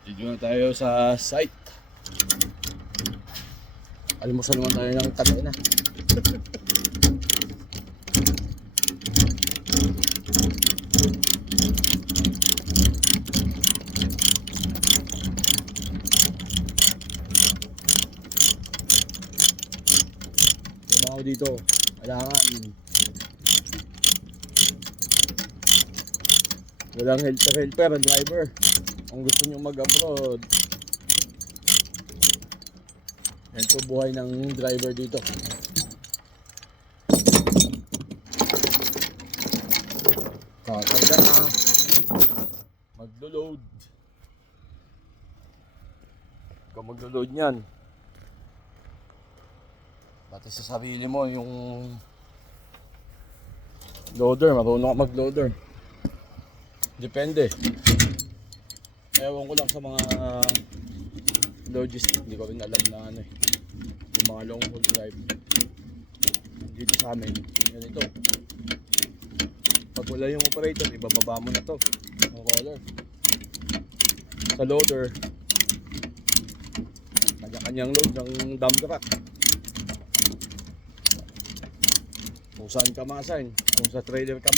Dito na tayo sa site. Alimusan naman tayo ng kadena. Trabaho dito, kailangan walang helper ang driver. Kung gusto nyo mag-abroad, yan po buhay ng driver dito. Kakarga na, maglo-load. Ikaw maglo-load nyan, pati sa sarili mo yung loader, marunong ka mag-loader. Depende. Ewan ko lang sa mga logistic, hindi ko rin alam na ano yung mga long haul drive dito sa amin. Ganito, pag wala yung operator, ibababa mo na to ng roller. Sa loader, kanya-kanyang load ng dump truck. Kung saan ka ma-assign, kung sa trailer ka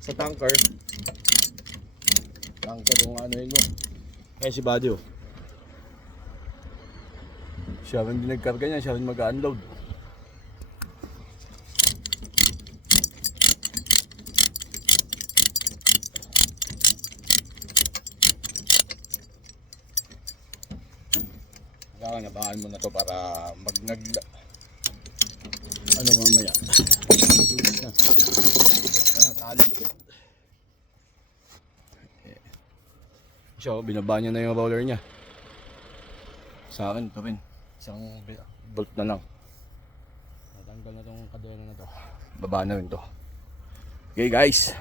sa tanker yung ano yun mo. Eh si Buddy oh, siya rin din nagkarga niya, siya rin mag-unload. Kailangan nabahan mo na to para ano mamaya tali. So, binaba niya na yung roller niya. Sa akin, ito rin. Isang bolt na lang. Natanggal na tong kadena na to. Baba na rin to. Okay guys.